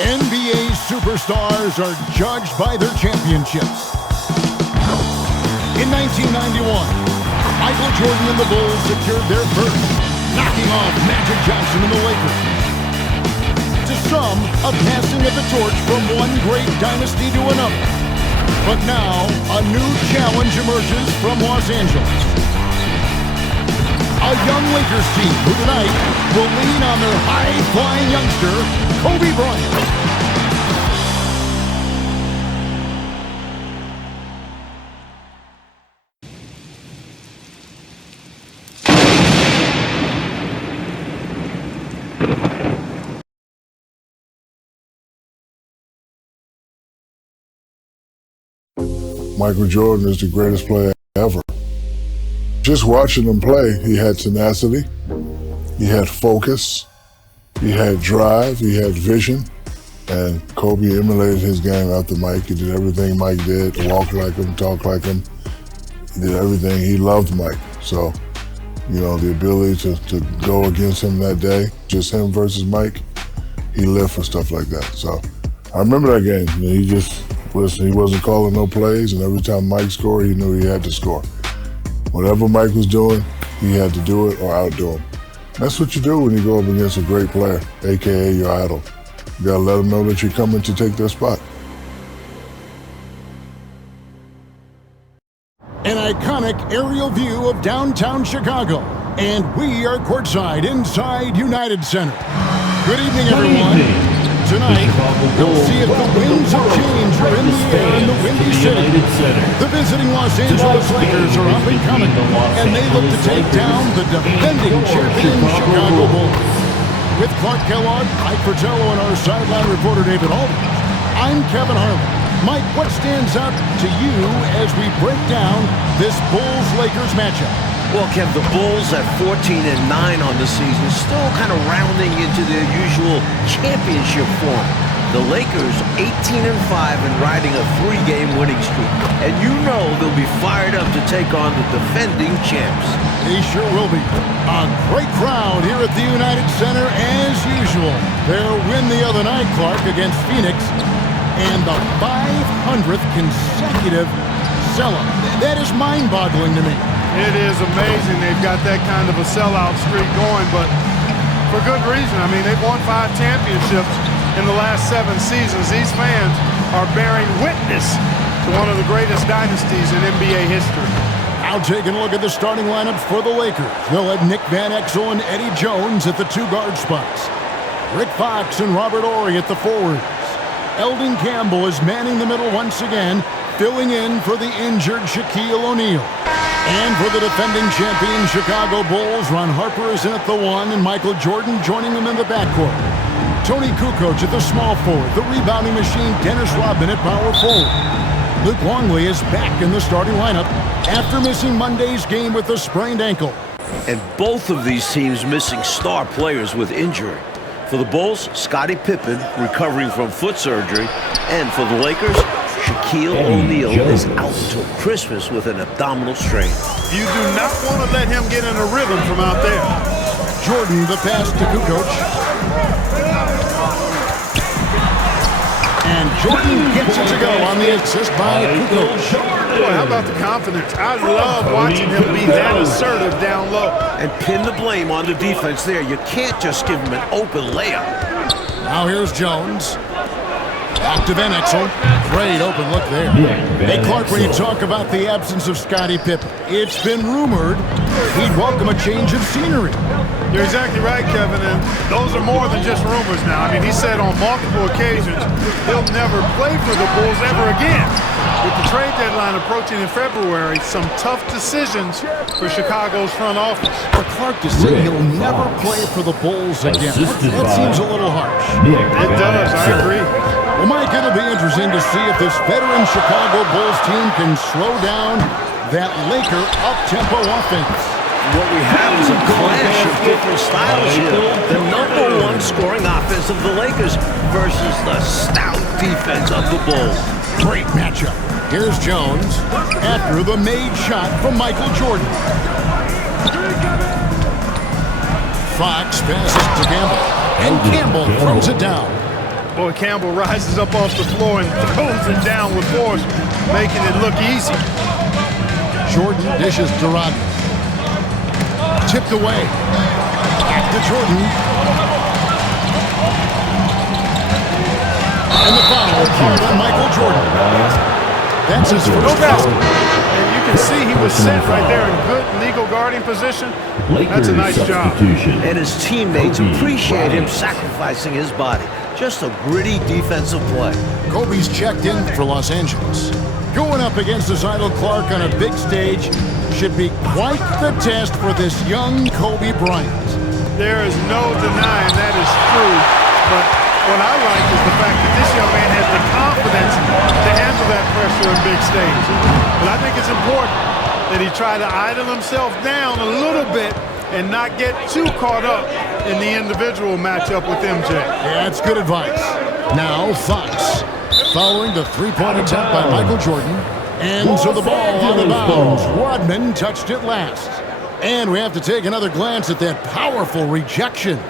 NBA superstars are judged by their championships. In 1991, Michael Jordan and the Bulls secured their first, knocking off Magic Johnson and the Lakers. To some, a passing of the torch from one great dynasty to another. But now, a new challenge emerges from Los Angeles. A young Lakers team who tonight will lean on their high-flying youngster, Kobe Bryant. Michael Jordan is the greatest player ever. Just watching him play, he had tenacity, he had focus, he had drive, he had vision, and Kobe emulated his game after Mike. He did everything Mike did, walk like him, talk like him. He did everything. He loved Mike. So, the ability to go against him that day, just him versus Mike, he lived for stuff like that. So I remember that game. He wasn't calling no plays, and every time Mike scored, he knew he had to score. Whatever Mike was doing, he had to do it or outdo him. That's what you do when you go up against a great player, AKA your idol. You gotta let them know that you're coming to take their spot. An iconic aerial view of downtown Chicago, and we are courtside inside United Center. Good evening, everyone. Tonight, you'll see if the winds of change are in the air in the Windy City. The visiting Los Angeles Lakers are up and coming, and they look to take down the defending champion Chicago Bulls. With Clark Kellogg, Mike Fratello, and our sideline reporter David Aldridge, I'm Kevin Harlan. Mike, what stands out to you as we break down this Bulls-Lakers matchup? Well, Kev, the Bulls at 14-9 on the season, still kind of rounding into their usual championship form. The Lakers 18-5 and riding a 3-game winning streak. And they'll be fired up to take on the defending champs. They sure will be. A great crowd here at the United Center as usual. Their win the other night, Clark, against Phoenix, and the 500th consecutive sellout. That is mind-boggling to me. It is amazing they've got that kind of a sellout streak going, but for good reason. I mean, they've won 5 championships in the last 7 seasons. These fans are bearing witness to one of the greatest dynasties in NBA history. Now taking a look at the starting lineup for the Lakers. They'll have Nick Van Exel and Eddie Jones at the 2 guard spots. Rick Fox and Robert Horry at the forwards. Eldon Campbell is manning the middle once again, filling in for the injured Shaquille O'Neal. And for the defending champion Chicago Bulls, Ron Harper is in at the 1 and Michael Jordan joining them in the backcourt. Tony Kukoc at the small forward, the rebounding machine Dennis Rodman at power forward. Luke Longley is back in the starting lineup after missing Monday's game with a sprained ankle. And both of these teams missing star players with injury. For the Bulls, Scottie Pippen recovering from foot surgery, and for the Lakers, Shaquille O'Neal is out until Christmas with an abdominal strain. You do not want to let him get in a rhythm from out there. Jordan, the pass to Kukoc. And Jordan gets it to go on the assist by Kukoc. Boy, how about the confidence? I love watching him be that assertive down low. And pin the blame on the defense there. You can't just give him an open layup. Now here's Jones. Back to Van Exel. Great open look there. Hey, Clark, when you talk about the absence of Scottie Pippen, it's been rumored he'd welcome a change of scenery. You're exactly right, Kevin, and those are more than just rumors now. I mean, he said on multiple occasions he'll never play for the Bulls ever again. With the trade deadline approaching in February, some tough decisions for Chicago's front office. For Clark to say he'll never play for the Bulls again, that seems a little harsh. It does, I agree. Well, Mike, it'll be interesting to see if this veteran Chicago Bulls team can slow down that Laker up-tempo offense. What we have is a clash of different styles here. The #1 scoring offense of the Lakers versus the stout defense of the Bulls. Great matchup. Here's Jones after the made shot from Michael Jordan. Fox passes to Campbell, and Campbell throws it down. Boy, Campbell rises up off the floor and throws it down with force, making it look easy. Jordan dishes to Rodman. Tipped away. Back to Jordan. And the foul called on Michael Jordan. That's his first foul. And you can see he was set right there in good legal guarding position. That's a nice job. And his teammates appreciate him sacrificing his body. Just a gritty defensive play. Kobe's checked in for Los Angeles. Going up against Zytle Clark on a big stage should be quite the test for this young Kobe Bryant. There is no denying that is true, but what I like is the fact that this young man has the confidence to handle that pressure in big stage. But I think it's important that he try to idle himself down a little bit and not get too caught up in the individual matchup with MJ. Yeah, that's good advice. Now Fox, following the three-point attempt by Michael Jordan, and so the ball on the bounds. Rodman touched it last. And we have to take another glance at that powerful rejection.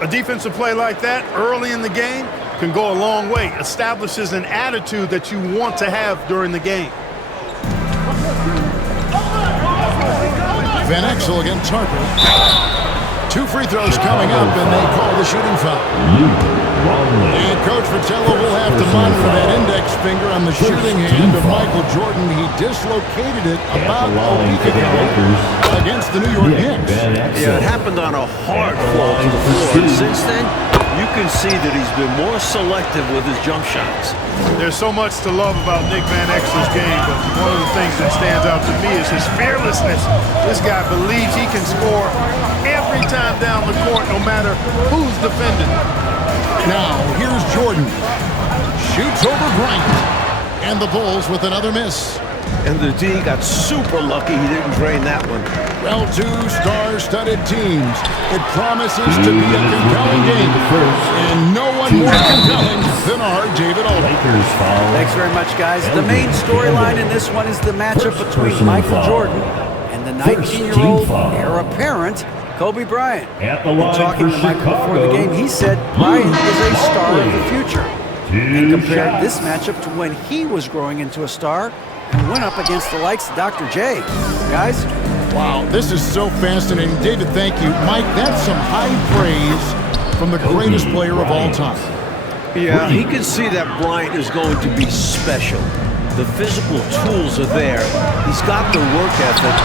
A defensive play like that early in the game can go a long way. Establishes an attitude that you want to have during the game. Van Exel against Harper. 2 free throws coming up, and they call the shooting foul. And Coach Fratello will have to monitor that index finger on the shooting hand of Michael Jordan. He dislocated it about a week ago against the New York Knicks. Yeah, it happened on a hard fall to the floor. And since then, you can see that he's been more selective with his jump shots. There's so much to love about Nick Van Exel's game, but one of the things that stands out to me is his fearlessness. This guy believes he can score every time down the court, no matter who's defending. Now, here's Jordan. Shoots over Bryant. And the Bulls with another miss. And the D got super lucky he didn't drain that one. Well, 2 star-studded teams. It promises to be a compelling game. And no one more compelling than our David Olin. Thanks very much, guys. The main storyline in this one is the matchup between Michael Jordan and the 19-year-old heir apparent Kobe Bryant. In talking to Michael before the game, he said Bryant is a star of the future and compared this matchup to when he was growing into a star and went up against the likes of Dr. J. Guys? Wow, this is so fascinating. David, thank you. Mike, that's some high praise from the greatest player of all time. Yeah, he can see that Bryant is going to be special. The physical tools are there. He's got the work ethic.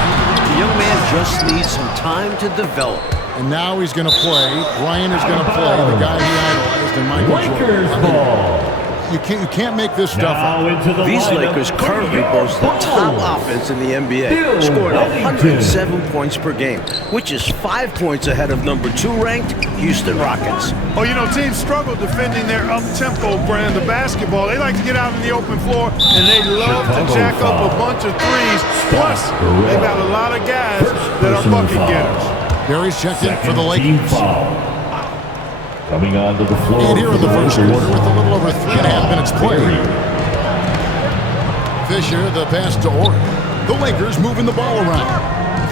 The young man just needs some time to develop. And now he's going to play. Bryant is going to play the guy he idolized in Michael Jordan. You can't make this stuff up. These Lakers currently boast the top offense in the NBA, scoring 107 points per game, which is 5 points ahead of number 2 ranked Houston Rockets. Oh, you know, teams struggle defending their up-tempo brand of basketball. They like to get out on the open floor, and they love to jack up a bunch of threes. Plus, they've got a lot of guys that are bucket getters. Barry's checked in for the Lakers. Coming onto the floor. And here in the first quarter with a little over 3.5 minutes played. Fisher, the pass to Orr. The Lakers moving the ball around.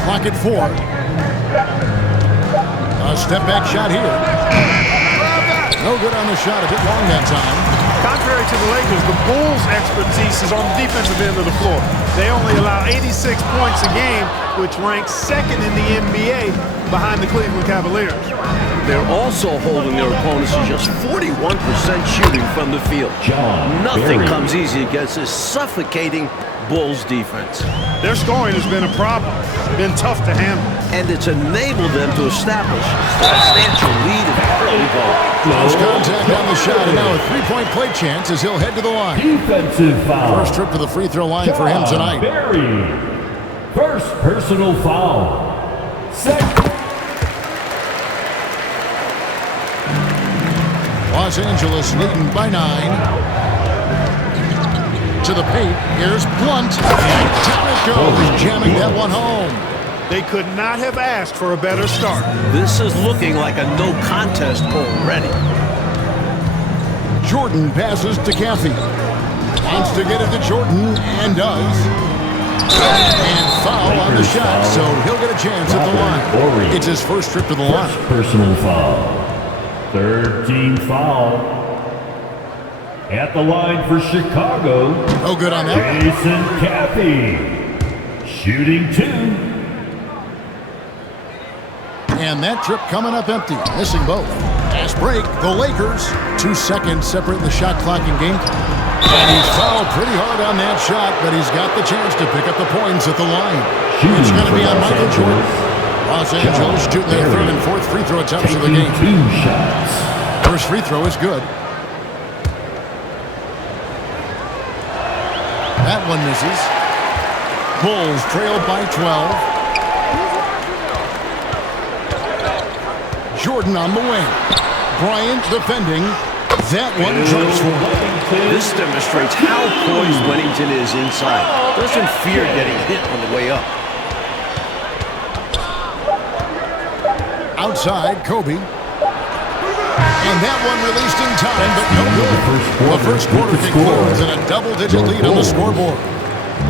Clock at 4. A step back shot here. No good on the shot, a bit long that time. Contrary to the Lakers, the Bulls' expertise is on the defensive end of the floor. They only allow 86 points a game, which ranks second in the NBA behind the Cleveland Cavaliers. They're also holding their opponents to just 41% shooting from the field. Nothing comes easy against this suffocating Bulls defense. Their scoring has been a problem, been tough to handle. And it's enabled them to establish a substantial lead in the early ball. Close contact on the shot, and now a 3-point play chance as he'll head to the line. Defensive foul. First trip to the free throw line for him tonight. Barry. First personal foul. Second. Los Angeles leading by 9. To the paint, here's Blunt, and down it goes, jamming that one home. They could not have asked for a better start. This is looking like a no contest already. Jordan passes to Caffey. Wants to get it to Jordan, and does. And foul on the shot, so he'll get a chance at the line. It's his first trip to the line. Personal foul. Third team foul. At the line for Chicago, No good on that. Jason Caffey. Shooting 2. And that trip coming up empty, missing both. Fast break, the Lakers. 2 seconds separating the shot clock and game clock. And he's fouled pretty hard on that shot, but he's got the chance to pick up the points at the line. It's going to be on Michael Jordan. Los Angeles shooting their third and fourth free throw attempts of the game. 2 shots. First free throw is good. That one misses. Bulls trailed by 12. Jordan on the wing. Bryant defending. That one jumps for him. This demonstrates how poised Wennington is inside. Doesn't fear getting hit on the way up. Outside, Kobe. And that one released in time, but no good. The first quarter concludes in a double-digit lead on the scoreboard.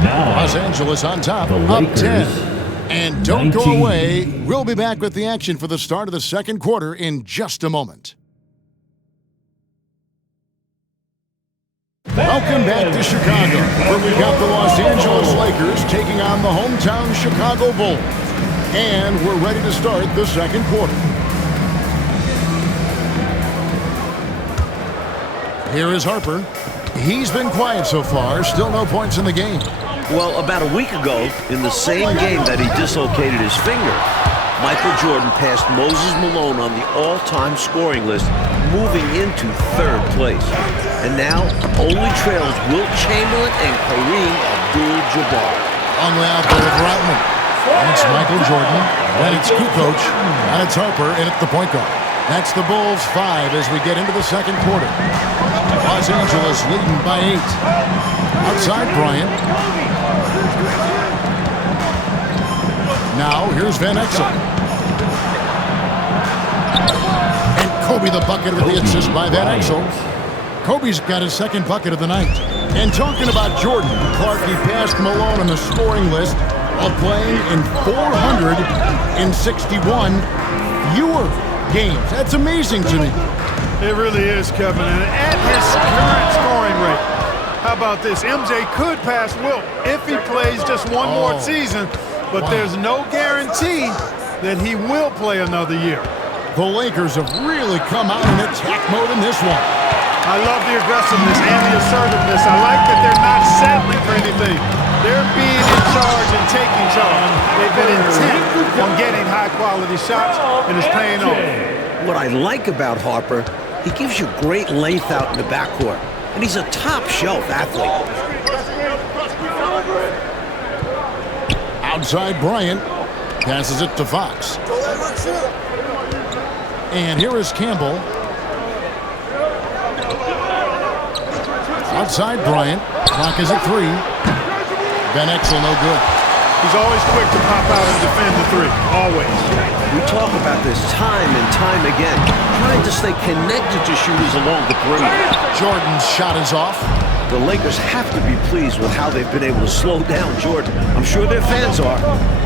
Los Angeles on top, up 10. And don't go away. We'll be back with the action for the start of the second quarter in just a moment. Welcome back to Chicago, where we've got the Los Angeles Lakers taking on the hometown Chicago Bulls. And we're ready to start the second quarter. Here is Harper. He's been quiet so far, still no points in the game. Well, about a week ago, in the same game that he dislocated his finger, Michael Jordan passed Moses Malone on the all-time scoring list, moving into third place. And now only trails Wilt Chamberlain and Kareem Abdul-Jabbar. On the out there with Rodman. And it's Michael Jordan, then it's Kukoc, and it's Harper in at the point guard. That's the Bulls 5 as we get into the second quarter. Los Angeles leading by 8. Outside Bryant. Now here's Van Exel. And Kobe the bucket with the assist by Van Exel. Kobe's got his second bucket of the night. And talking about Jordan, Clark, he passed Malone on the scoring list while playing in 461 fewer games. That's amazing to me. It really is, Kevin. And at his current scoring rate, how about this? MJ could pass Wilt if he plays just one more season, but there's no guarantee that he will play another year. The Lakers have really come out in attack mode in this one. I love the aggressiveness and the assertiveness. I like that they're not settling for anything. They're being in charge and taking charge. They've been intent on getting high-quality shots, and it's paying off. What I like about Harper, he gives you great length out in the backcourt, and he's a top-shelf athlete. Outside Bryant passes it to Fox. And here is Campbell. Outside Bryant. Clock is at 3. Van Exel no good. He's always quick to pop out and defend the three. Always. We talk about this time and time again, trying to stay connected to shooters along the perimeter. Jordan's shot is off. The Lakers have to be pleased with how they've been able to slow down Jordan. I'm sure their fans are.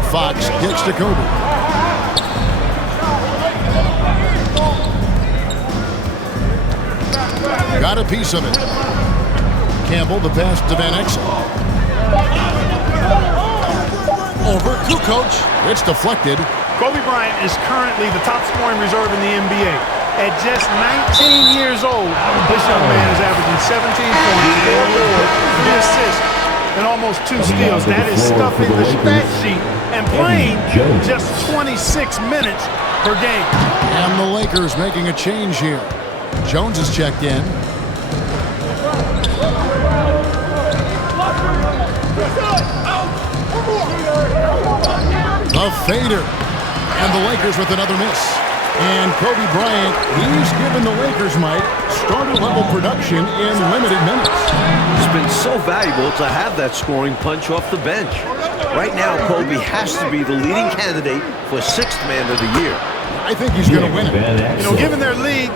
Fox kicks to Kobe. Got a piece of it. Campbell, the pass to Van Exel. Over Kukoc. It's deflected. Kobe Bryant is currently the top scoring reserve in the NBA. At just 19 years old, this young man is averaging 17 points, 4 boards, 3 assists, and almost 2 steals. That is stuffing the stat sheet and playing just 26 minutes per game. And the Lakers making a change here. Jones is checked in. The fader. And the Lakers with another miss. And Kobe Bryant, he's given the Lakers, Mike, starter-level production in limited minutes. It's been so valuable to have that scoring punch off the bench. Right now, Kobe has to be the leading candidate for 6th Man of the Year. I think he's going to win it. You know, given their lead,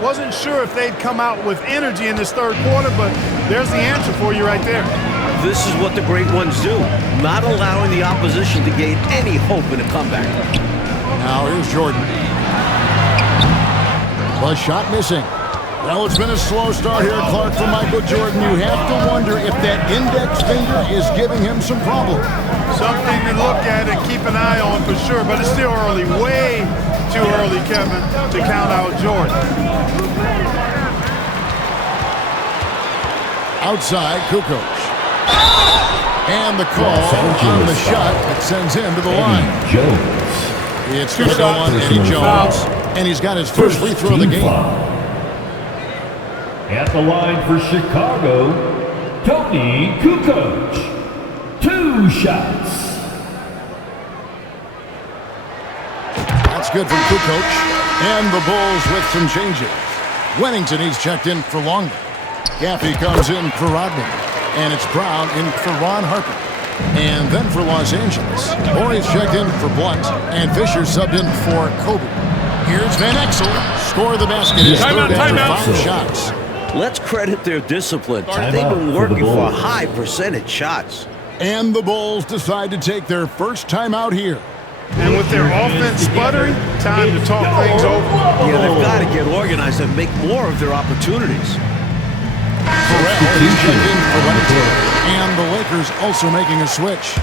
wasn't sure if they'd come out with energy in this third quarter, but there's the answer for you right there. This is what the great ones do, not allowing the opposition to gain any hope in a comeback. Now here's Jordan. The shot missing. Well, it's been a slow start here, Clark, for Michael Jordan. You have to wonder if that index finger is giving him some problems. Something to look at and keep an eye on for sure, but it's still early, way too early, Kevin, to count out Jordan. Outside, Kukoc. And the call on the shot that sends him to the line. Jones. It's going to go on Eddie Jones, and he's got his first free throw of the game. At the line for Chicago, Tony Kukoc. 2 shots. That's good from Kukoc. And the Bulls with some changes. Wennington, he's checked in for Longley. Gaffey comes in for Rodman. And it's Brown in for Ron Harper. And then for Los Angeles, Morey's checked in for Blunt. And Fisher subbed in for Kobe. Here's Van Exel. Score the basket. His third after 5 shots. Let's credit their discipline. They've been working for high percentage shots. And the Bulls decide to take their first timeout here. And with their offense sputtering, time to talk things over. Yeah, they've got to get organized and make more of their opportunities. Pharrell is checked in for Wennington. And the Lakers also making a switch.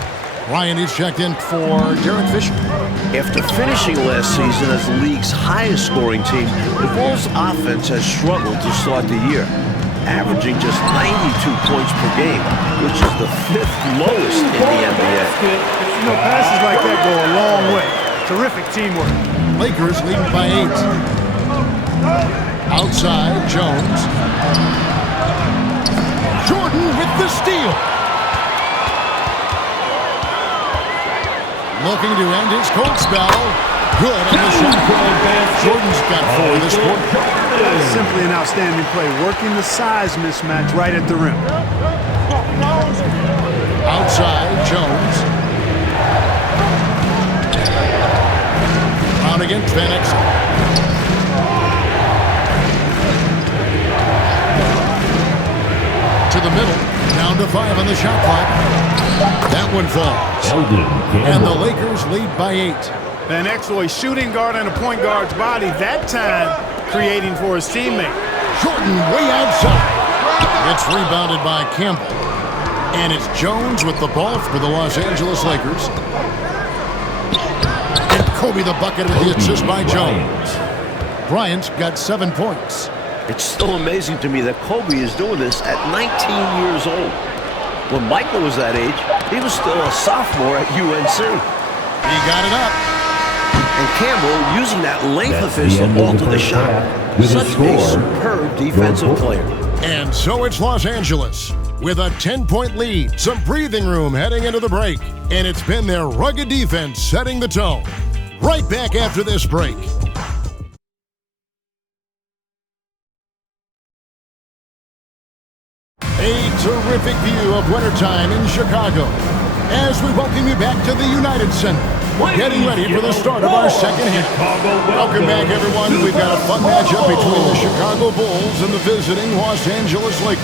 Ryan is checked in for Derek Fisher. After finishing last season as the league's highest scoring team, the Bulls' offense has struggled to start the year, averaging just 92 points per game, which is the 5th lowest in the NBA. You know, passes like that go a long way. Terrific teamwork. Lakers leading by 8. Outside, Jones. Jordan with the steal. Looking to end his cold spell. Good on the shot clock. Jordan's got 4 this quarter. Simply an outstanding play, working the size mismatch right at the rim. Outside, Jones. Out against Van Exel. To the middle. Down to 5 on the shot clock. That one falls. And the Lakers lead by 8. Van Exel, a shooting guard and a point guard's body, that time creating for his teammate. Jordan way outside. It's rebounded by Campbell. And it's Jones with the ball for the Los Angeles Lakers. And Kobe the bucket with the assist by Jones. Bryant's got 7 points. It's still amazing to me that Kobe is doing this at 19 years old. When Michael was that age, he was still a sophomore at UNC. He got it up. And Campbell using that length of his to alter the shot. Such a superb defensive player. And so it's Los Angeles with a 10-point lead, some breathing room heading into the break. And it's been their rugged defense setting the tone. Right back after this break. A terrific view of wintertime in Chicago as we welcome you back to the United Center. Getting ready for the start of our second half. Welcome back, everyone. We've got a fun matchup between the Chicago Bulls and the visiting Los Angeles Lakers.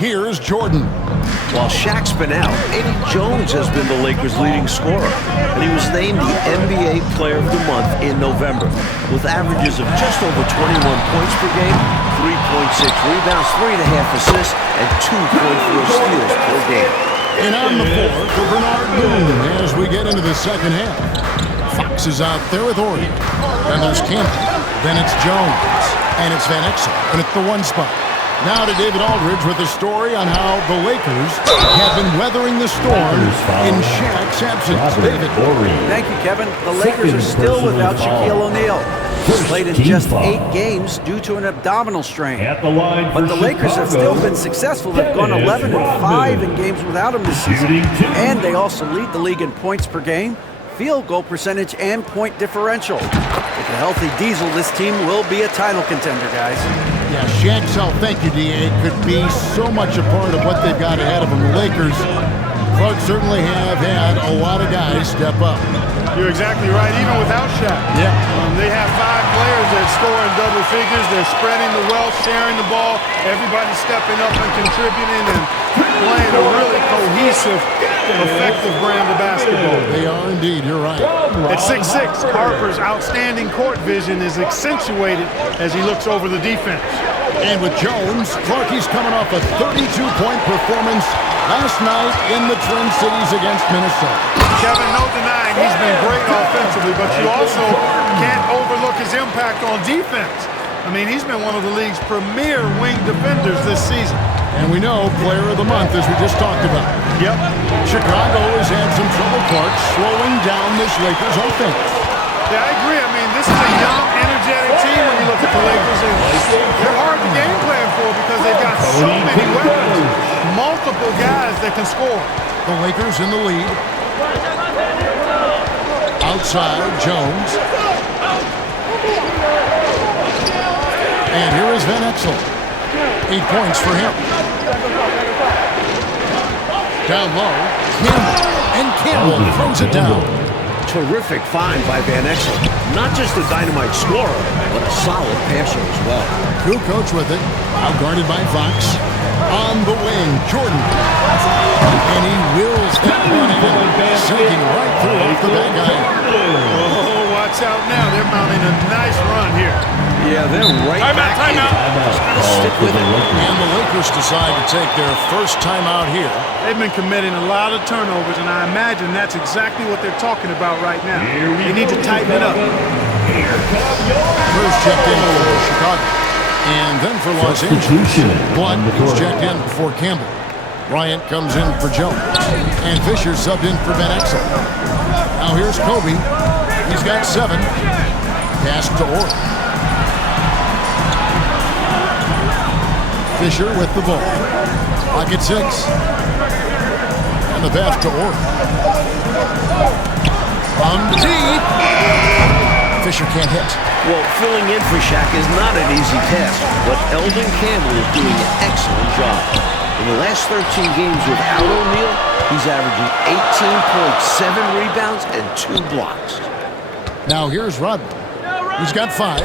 Here's Jordan. While Shaq's been out, Eddie Jones has been the Lakers' leading scorer, and he was named the NBA Player of the Month in November, with averages of just over 21 points per game, 3.6 rebounds, 3.5 assists, and 2.4 steals per game. And on the floor for Bernard Boone as we get into the second half. Fox is out there with Horry. Then there's Campbell. Then it's Jones. And it's Van Exel. And it's the 1 spot. Now to David Aldridge with a story on how the Lakers have been weathering the storm in Shaq's absence. David. Thank you, Kevin. The Lakers are still without Shaquille O'Neal. He's played in just 8 games due to an abdominal strain. But the Lakers have still been successful. They've gone 11-5 in games without him this season. And they also lead the league in points per game, field goal percentage, and point differential. With a healthy Diesel, this team will be a title contender, guys. Yeah, Shaq's health, thank you, D.A., could be so much a part of what they've got ahead of them. The Lakers, Clark, certainly have had a lot of guys step up. You're exactly right, even without Shaq. Yeah. They have 5 players that score in double figures. They're spreading the wealth, sharing the ball. Everybody's stepping up and contributing and playing a really cohesive effective brand of basketball. They are indeed, you're right. At 6'6", Harper's outstanding court vision is accentuated as he looks over the defense. And with Jones, Clarkie's coming off a 32-point performance last night in the Twin Cities against Minnesota. Kevin, no denying he's been great offensively, but you also can't overlook his impact on defense. I mean, he's been one of the league's premier wing defenders this season. And we know Player of the Month, as we just talked about. Yep. Chicago has had some trouble, Clark, slowing down this Lakers offense. Yeah, I agree. I mean, this is a young, energetic team when you look at the Lakers. And they're hard to game plan for because they've got so many weapons, multiple guys that can score. The Lakers in the lead. Outside, Jones. And here is Van Exel. 8 points for him. Down low, Campbell. And Campbell throws it down. Terrific find by Van Exel. Not just a dynamite scorer, but a solid passer as well. Kukoc with it. Out guarded by Fox. On the wing, Jordan. And he wills that one in. Sinking right through off the back iron. Oh, watch out now. They're mounting a nice run here. Yeah, they're right back in. Just gotta stick with it. And the Lakers decide to take their first timeout here. They've been committing a lot of turnovers, and I imagine that's exactly what they're talking about right now. They need to tighten it up. First checked in for Chicago. And then for Los Angeles. Blunt is checked in for Campbell. Bryant comes in for Jones. And Fisher subbed in for Van Exel. Now here's Kobe. He's got 7. Pass to Orr. Fisher with the ball. Pocket 6. And the pass to Orr. On deep. Fisher can't hit. Well, filling in for Shaq is not an easy task, but Eldon Campbell is doing an excellent job. In the last 13 games without O'Neal, he's averaging 18.7 rebounds and 2 blocks. Now here's Rodman. He's got 5.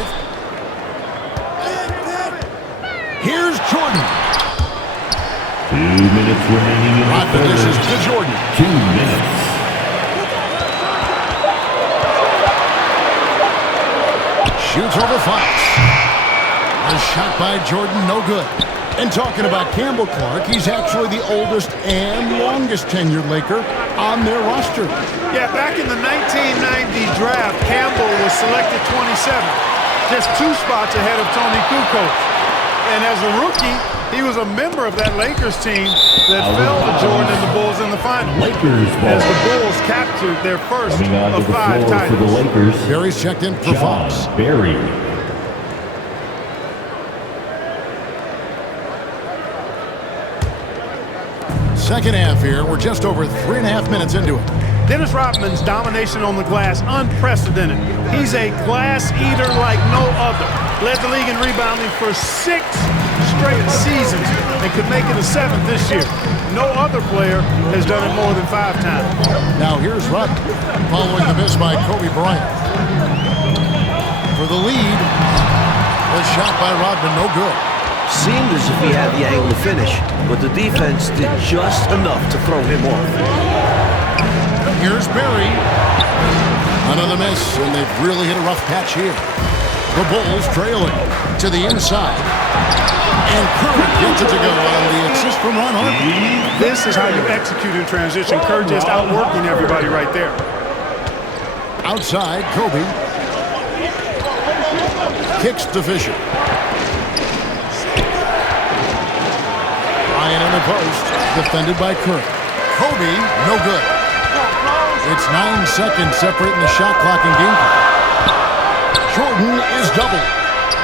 Here's Jordan. 2 minutes remaining in the Rodman third. dishes to Jordan. 2 minutes. Shoots over Fox. A shot by Jordan, no good. And talking about Campbell, Clark, he's actually the oldest and longest tenured Laker on their roster. Yeah, back in the 1990 draft, Campbell was selected 27, just 2 spots ahead of Tony Kukoc. And as a rookie, he was a member of that Lakers team that fell to Jordan and the Bulls in the final. Lakers ball. As the Bulls captured their first Coming onto of the 5 floor for the titles. Lakers. Barry's checked in for John Fox. Barry. Second half here. We're just over 3.5 minutes into it. Dennis Rodman's domination on the glass, unprecedented. He's a glass eater like no other. Led the league in rebounding for 6 straight seasons and could make it a 7th this year. No other player has done it more than 5 times. Now here's Rodman, following the miss by Kobe Bryant. For the lead, the shot by Rodman, no good. Seemed as if he had the angle to finish, but the defense did just enough to throw him off. Here's Barry. Another miss, and they've really hit a rough patch here. The Bulls trailing to the inside. And Curry gets it to go on the assist from Ron Harper. This is how you execute in transition. Kerr just outworking everybody right there. Outside, Kobe. Kicks to Fisher. Ryan in the post, defended by Curry. Kobe, no good. It's 9 seconds separating the shot clock and game clock. Jordan is doubled.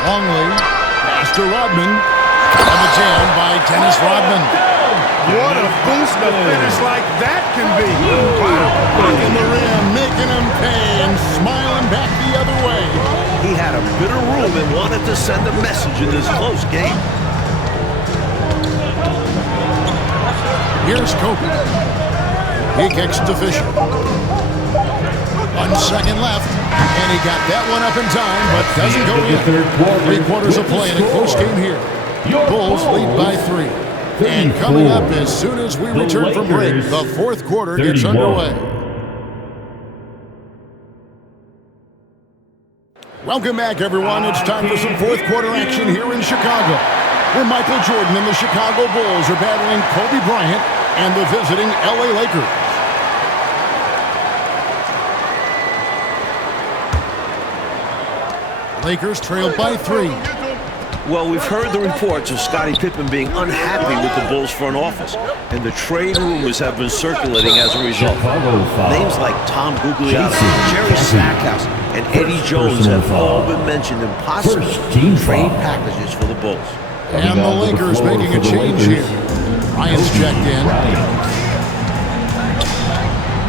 Longley, pass to Rodman. And the jam by Dennis Rodman. What a boost a finish like that can be. Wow. Rocking the rim, making him pay, and smiling back the other way. He had a bit of room and wanted to send a message in this close game. Here's Kobe. He kicks to Fisher. 1 second left, and he got that one up in time, but doesn't go in. 3 quarters of play in a close game here. Bulls lead by 3. And coming up as soon as we return from break, the fourth quarter gets underway. Welcome back, everyone. It's time for some fourth quarter action here in Chicago, where Michael Jordan and the Chicago Bulls are battling Kobe Bryant and the visiting LA Lakers. Lakers trailed by 3. Well, we've heard the reports of Scottie Pippen being unhappy with the Bulls front office, and the trade rumors have been circulating as a result. Names like Tom Gugliotta, Jerry Stackhouse, and Eddie Jones have all been mentioned in possible trade packages for the Bulls. And the Lakers making a change here. Bryant's checked in.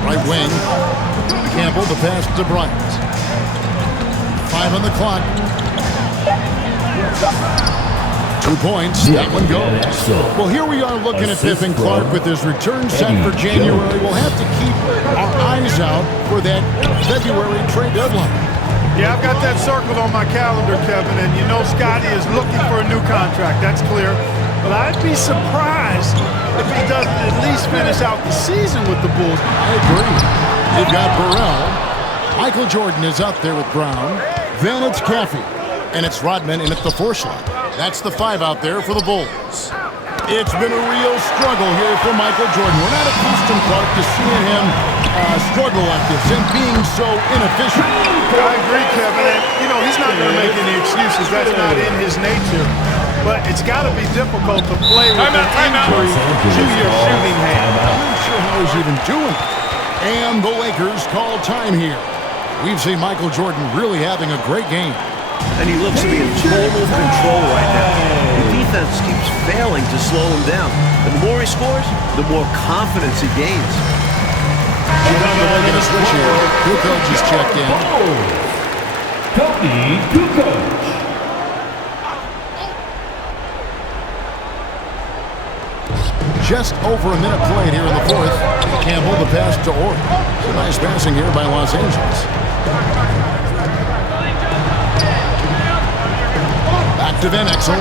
Right wing. Campbell the pass to Bryant. 5 on the clock. 2 points. That one goes. Well, here we are looking at Pippen Clark with his return set for January. We'll have to keep our eyes out for that February trade deadline. Yeah, I've got that circled on my calendar, Kevin, and you know Scottie is looking for a new contract. That's clear. But I'd be surprised if he doesn't at least finish out the season with the Bulls. I agree. You've got Burrell. Michael Jordan is out there with Brown. Then it's Caffey. And it's Rodman in at the 4 slot. That's the 5 out there for the Bulls. It's been a real struggle here for Michael Jordan. We're not accustomed, Clark, to seeing him struggle like this and being so inefficient. I agree, Kevin. And, you know, he's not going to make any excuses. That's not in his nature. But it's got to be difficult to play with an injury to your shooting hand. I'm not sure how he's even doing it. And the Lakers call time here. We've seen Michael Jordan really having a great game. And he looks to be in total control right now. The defense keeps failing to slow him down. And the more he scores, the more confidence he gains. Chicago making a switch here. Kukoc is checked in. Tony Kukoc. Just over a minute played here in the fourth. Campbell the pass to Ori. It's a nice passing here by Los Angeles. Back to Van Exel.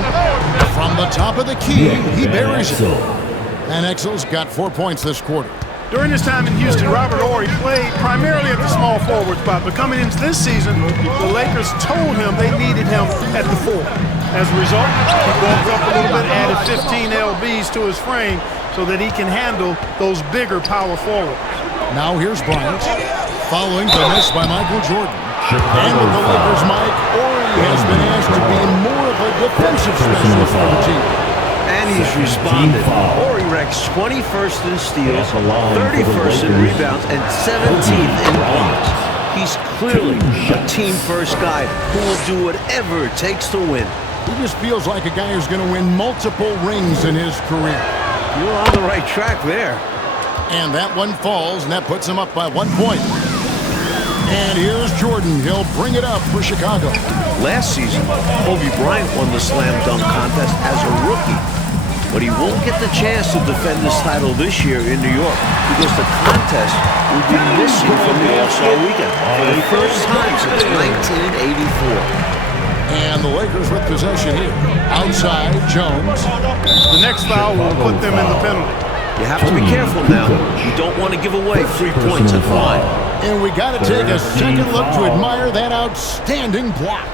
From the top of the key, he buries it. Van Exel's got 4 points this quarter. During his time in Houston, Robert Horry played primarily at the small forward spot, but coming into this season, the Lakers told him they needed him at the 4. As a result, he bulked up a little bit, added 15 lbs to his frame so that he can handle those bigger power forwards. Now here's Bryant, following the miss by Michael Jordan. And with the Lakers' Mike, Ori has been asked to be more of a defensive specialist for the team. And he's responded. Ori ranks 21st in steals, 31st in rebounds, and 17th in blocks. He's clearly a team-first guy who will do whatever it takes to win. He just feels like a guy who's going to win multiple rings in his career. You're on the right track there. And that one falls, and that puts him up by 1 point. And here's Jordan. He'll bring it up for Chicago. Last season, Kobe Bryant won the slam dunk contest as a rookie. But he won't get the chance to defend this title this year in New York because the contest will be missing from the All-Star Weekend for the first time since 1984. And the Lakers with possession here. Outside, Jones. The next foul will put them in the penalty. You have to be careful now. You don't want to give away 3 points at the line. And we got to take a second look to admire that outstanding block.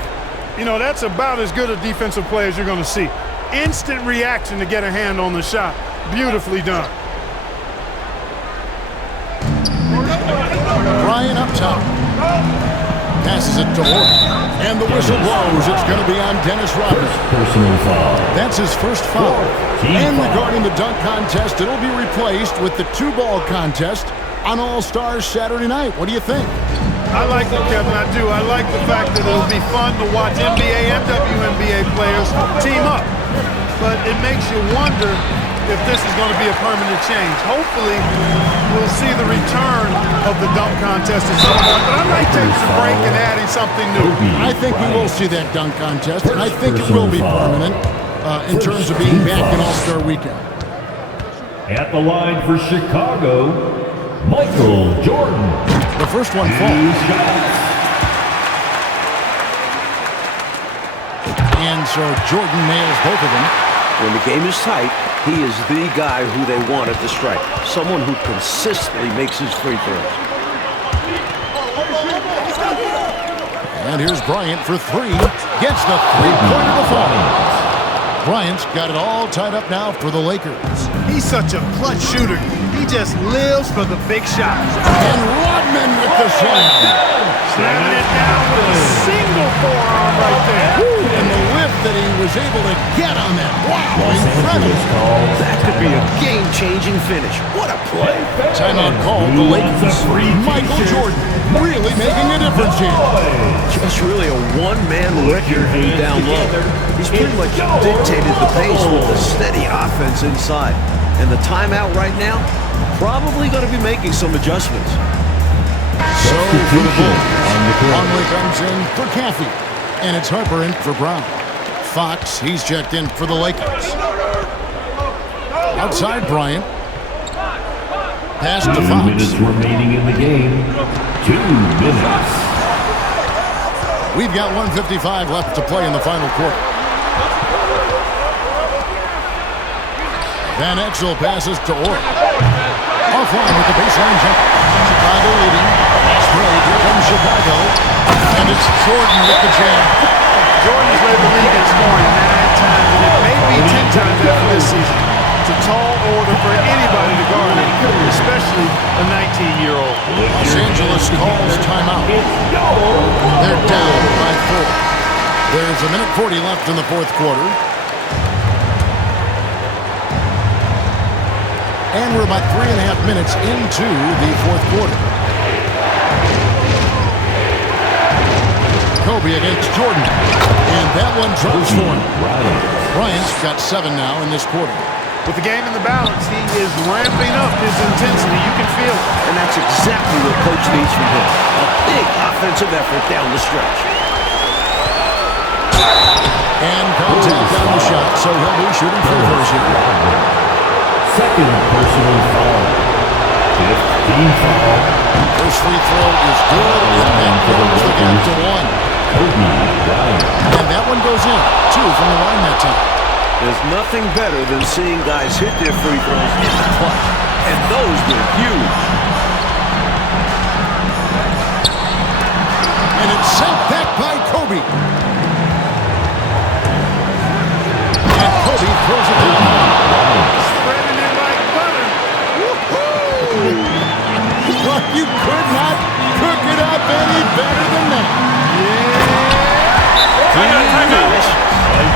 You know, that's about as good a defensive play as you're going to see. Instant reaction to get a hand on the shot. Beautifully done. Bryant up top. Passes it to Ori. And the whistle blows. It's going to be on Dennis Rodman. Personal foul. That's his first foul. And regarding the dunk contest, it'll be replaced with the 2-ball contest on All-Stars Saturday night. What do you think? I like it, Kevin. I do. I like the fact that it'll be fun to watch NBA and WNBA players team up. But it makes you wonder if this is going to be a permanent change. Hopefully, we'll see the return of the dunk contest at some point. But I might take a break and adding something new. I think we will see that dunk contest, and I think it will be permanent in terms of being back in All-Star Weekend. At the line for Chicago, Michael Jordan. The first one falls. And so Jordan nails both of them. When the game is tight, He is the guy who they wanted to strike. Someone who consistently makes his free throws. And here's Bryant for three. Gets the three-pointer to fall. Bryant's got it all tied up now for the Lakers. He's such a clutch shooter. He just lives for the big shots. And Rodman with the slam. Slamming it down with a single forearm right there. And the lift that he was able to get on that. Wow, incredible. That could be a game-changing finish. What a play. Timeout called the Lakers. Michael Jordan really making a difference here. Just really a one-man record down low. He's pretty much dictated the pace with a steady offense inside. And the timeout right now, probably going to be making some adjustments. So for the Bulls, Longley comes in for Caffey. And it's Harper in for Brown. Fox, he's checked in for the Lakers. Outside Bryant. Pass to 2 Fox. minutes remaining in the game. 2 minutes. We've got 1:55 left to play in the final quarter. Van Exel passes to Orr. Offline with the baseline jump. Chicago leading. Spray, here comes Chicago. And it's Jordan with the jam. Jordan's led the league in scoring 9 times, and it may be 10 times after this season. It's a tall order for anybody to guard him, especially a 19-year-old. Los Angeles calls timeout. They're down by 4. There's 1:40 left in the fourth quarter. And we're about 3.5 minutes into the fourth quarter. Kobe against Jordan. And that one drops for him. Bryant's got 7 now in this quarter. With the game in the balance, he is ramping up his intensity. You can feel it. And that's exactly what Coach needs from him. A big offensive effort down the stretch. And contact on the shot, so he'll be shooting free throws here. Second personal foul. 15 foul. First free throw is good, and that closes the gap to 1. Kobe Bryant. And that one goes in. 2 from the line that time. There's nothing better than seeing guys hit their free throws in the clutch. And those were huge. And it's sent back by Kobe. And Kobe throws it down. Spreading it like butter. Well, you could not cook it up any better than that.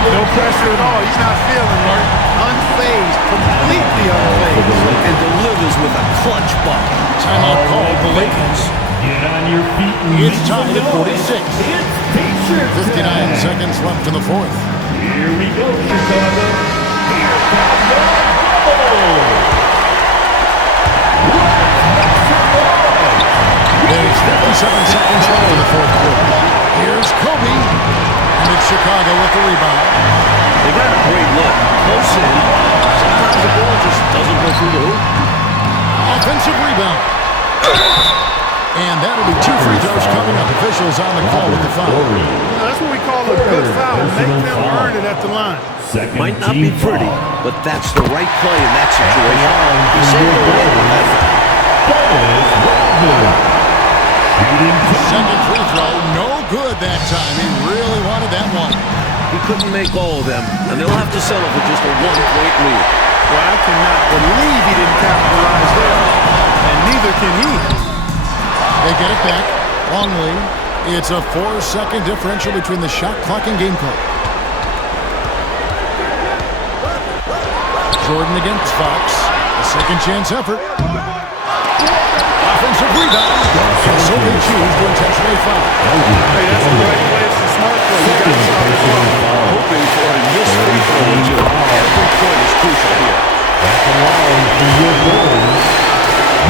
No pressure at all. He's not feeling it. Unfazed, completely unfazed. And delivers with a clutch bucket. Timeout called the Lakers. Get on your feet and It's make tied some at 46. noise. It's Patriots 59 time. seconds left in the fourth. Here we go, Chicago. Here comes the ball. There's 57 seconds left in the fourth quarter. Here's Kobe. And it's Chicago with the rebound. They got a great look. Close in. Sometimes the ball just doesn't go through the hoop. Offensive rebound. And that'll be 2 free throws coming up. Officials on the call with the foul. That's what we call a good foul. Make them earn it at the line. Second Might not be team pretty, foul. but that's the right play in that situation. He saved the win with that foul. Dennis Rodman. Shooting Second free throw, no good that time. He really wanted that one. He couldn't make all of them, and they'll have to settle for just a 1-point lead. Well, I cannot believe he didn't capitalize there, and neither can he. They get it back. Longley. It's a 4-second differential between the shot clock and game clock. Jordan against Fox. A second chance effort. Offensive rebound. And so they choose to intentionally foul. Hey, that's the right play. It's the smart play. You got to stop the clock. Hoping for a missed free throw or two. Every point is crucial here. Back around for your Bulls.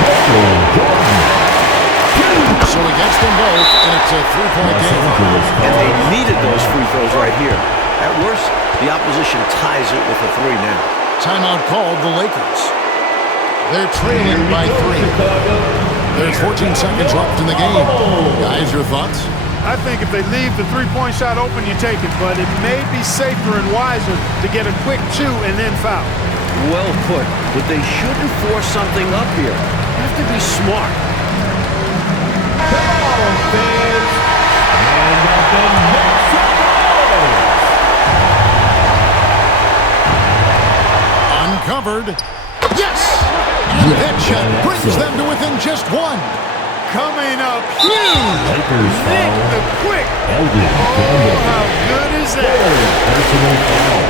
Michael Jordan. So he gets them both, and it's a 3-point game. And they needed those free throws right here. At worst, the opposition ties it with a 3 now. Timeout called the Lakers. They're trailing by 3. There's 14 seconds left in the game. Guys, your thoughts? I think if they leave the three-point shot open, you take it. But it may be safer and wiser to get a quick 2 and then foul. Well put, but they shouldn't force something up here. They have to be smart. Come on, fans. Stand up and make some noise. Uncovered. Yes! And that shot brings them to within just one. Coming up huge. Lakers Nick foul. the Quick. Eldon Oh, Campbell. how good is that? Personal foul.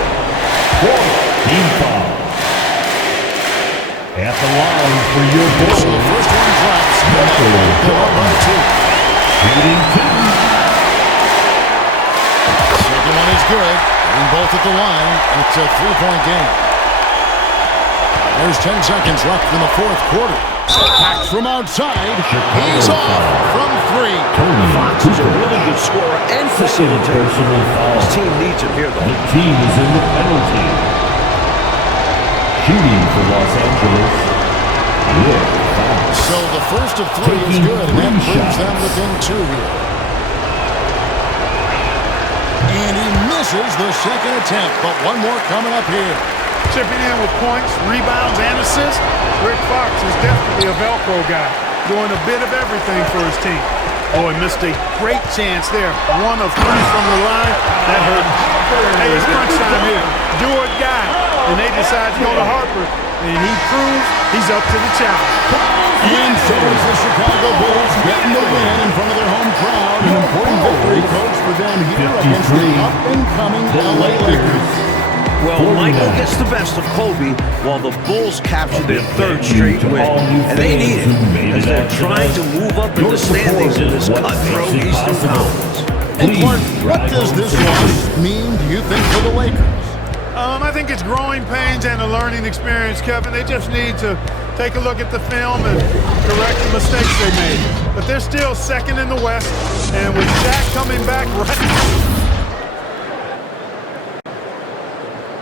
Fourth team foul. At the line for your So the Bulls. first one drops. They're up by 2. Shooting 2. Second one is good. And both at the line. It's a 3-point game. There's 10 seconds left in the fourth quarter. Back from outside. He's off from 3. Fox is a really good scorer and facilitator. Personal foul. His team needs him here, though. The team is in the penalty. Shooting for Los Angeles. Rick Fox. So the first of 3 is Taking good, and that 3 brings them shots. within 2 here. And he misses the second attempt, but one more coming up here. Chipping in with points, rebounds, and assists. Rick Fox is definitely a Velcro guy, doing a bit of everything for his team. Oh, he missed a great chance there. 1 of 3 from the line. That hurt. Hey, it's crunch time here. Do or die. And they decide to go to Harper, and he proves he's up to the challenge. And so is the Chicago Bulls getting the win in front of their home crowd. An important victory, coach, for them here against the up-and-coming LA Lakers. Well, Michael gets the best of Kobe while the Bulls capture their 3rd straight win. And they need it as they're trying to move up in the standings in this cutthroat Eastern Conference. And Clark, what does this loss mean, do you think, for the Lakers? I think it's growing pains and a learning experience, Kevin. They just need to take a look at the film and correct the mistakes they made. But they're still second in the West, and with Shaq coming back right